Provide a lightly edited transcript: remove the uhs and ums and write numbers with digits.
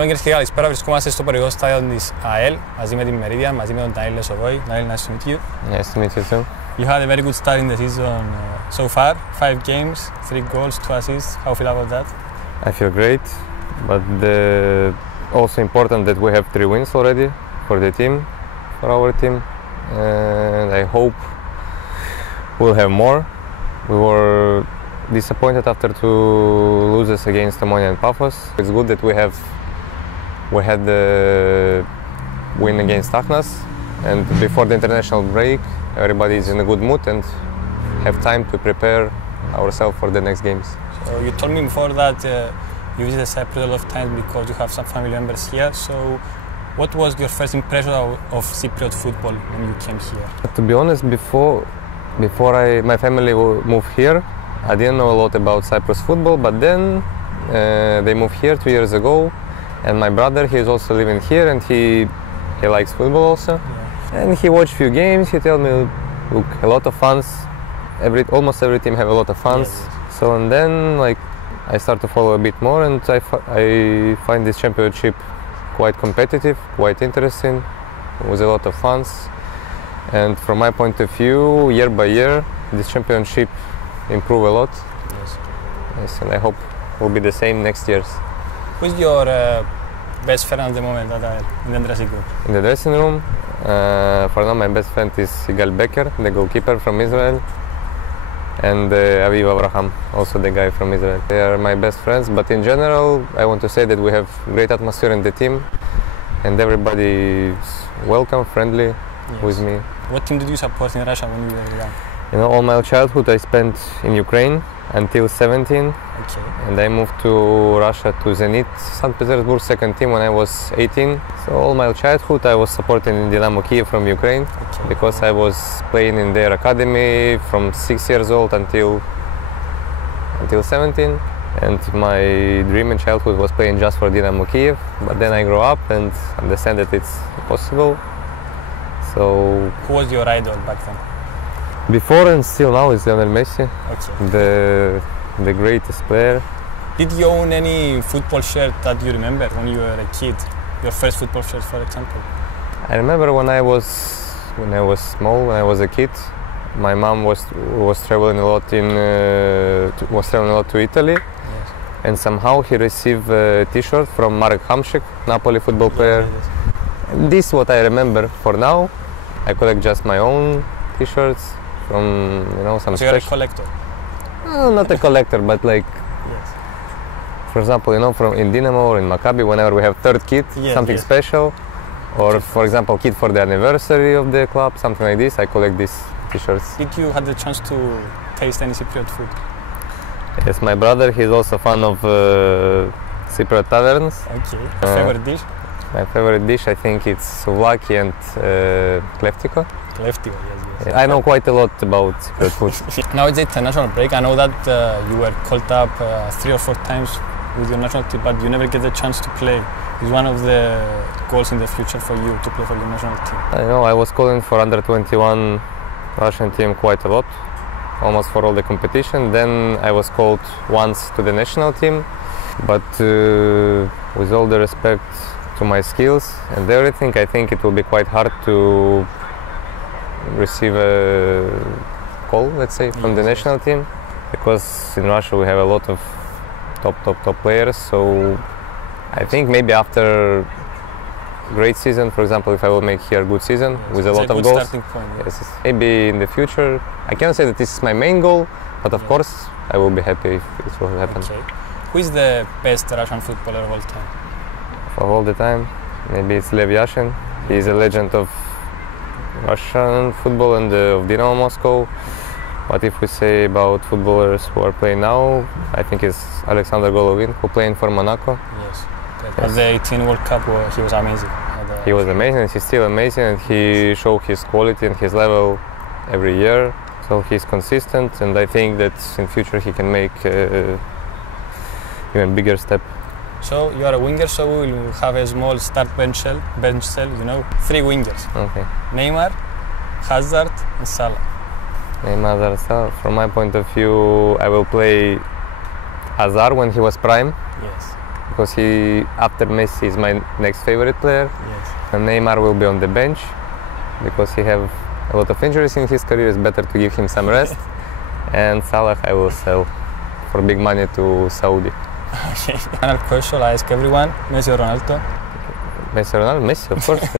Κυρίες και καλησπέρα, βρισκόμαστε στο περιοχικό στάδιο της ΑΕΛ μαζί με την Μερίδια, μαζί με τον Daniil Lesovoy. Daniil, nice to meet you. Nice to meet you too. You had a very good start in the season so far. 5 games, 3 goals, 2 assists. How do you feel about that? I feel great, but also important that we have 3 wins already for the team, for our team, and I hope we'll have more. We were disappointed after 2 losses against Omonia and Paphos. It's good that we had the win against Akhnas, and before the international break everybody is in a good mood and have time to prepare ourselves for the next games. So you told me before that you visited Cyprus a lot of times because you have some family members here. So what was your first impression of Cypriot football when you came here? To be honest, before my family moved here, I didn't know a lot about Cyprus football, but then they moved here 2 years ago, and my brother, he is also living here, and he likes football also. Yeah. And he watched few games. He told me, look, a lot of fans. Almost every team have a lot of fans. Yes. So and then like I start to follow a bit more, and I find this championship quite competitive, quite interesting, with a lot of fans. And from my point of view, year by year, this championship improve a lot. Yes, and I hope it will be the same next years. Who is your best friend at the moment in the dressing room? In the dressing room, for now my best friend is Igal Becker, the goalkeeper from Israel, and Aviv Abraham, also the guy from Israel. They are my best friends, but in general I want to say that we have great atmosphere in the team, and everybody is welcome, friendly. Yes. With me. What team did you support in Russia when you were young? You know, all my childhood I spent in Ukraine until 17, okay. And I moved to Russia to Zenit St. Petersburg second team when I was 18. So all my childhood I was supporting Dynamo Kiev from Ukraine, okay. Because I was playing in their academy from 6 years old until 17. And my dream in childhood was playing just for Dynamo Kiev, but then I grew up and understand that it's possible. So who was your idol back then? Before and still now is Lionel Messi, okay. the greatest player. Did you own any football shirt that you remember when you were a kid? Your first football shirt, for example? I remember when I was small, when I was a kid. My mom was traveling a lot to Italy, yes. And somehow he received a T-shirt from Marek Hamšík, Napoli football player. Yes. This is what I remember for now. I collect just my own T-shirts from, you know, some. So you're a collector? No, not a collector, but like, yes. For example, you know, from in Dynamo or in Maccabi, whenever we have third kid, yes, something yes. special, or for example, kid for the anniversary of the club, something like this, I collect these T-shirts. Did you have the chance to taste any Cypriot food? Yes, my brother, he's also fan of Cypriot taverns. Okay. Your favorite dish? My favorite dish, I think it's souvlaki and kleftiko. Kleftiko, yes. I know quite a lot about Cypriot food. Now it's the international break. I know that you were called up 3 or 4 times with your national team, but you never get the chance to play. It's one of the goals in the future for you to play for your national team. I know, I was calling for under 21 Russian team quite a lot, almost for all the competition. Then I was called once to the national team, but with all the respect to my skills and everything, I think it will be quite hard to receive a call, let's say, from the national team, because in Russia we have a lot of top players. So I think maybe after great season, for example, if I will make here a good season, yes, with a lot of goals, point, yes, maybe in the future. I cannot say that this is my main goal, but of course I will be happy if it will happen. Okay. Who is the best Russian footballer of all time? Of all the time, maybe it's Lev Yashin. He is a legend of Russian football and of Dynamo Moscow. But if we say about footballers who are playing now, I think it's Alexander Golovin, who playing for Monaco. Yes. At the 18 World Cup, he was amazing. He was amazing, he's still amazing, and he showed his quality and his level every year. So he's consistent, and I think that in future he can make even bigger step. So you are a winger, so we will have a small start bench cell, you know, 3 wingers. Okay. Neymar, Hazard, and Salah. Neymar, Salah. From my point of view, I will play Hazard when he was prime. Yes. because he, after Messi, is my next favorite player. Yes. And Neymar will be on the bench because he have a lot of injuries in his career. It's better to give him some rest. And Salah I will sell for big money to Saudi. Okay. Final question I ask everyone: Messi or Ronaldo? Messi, Ronaldo, Messi, of course.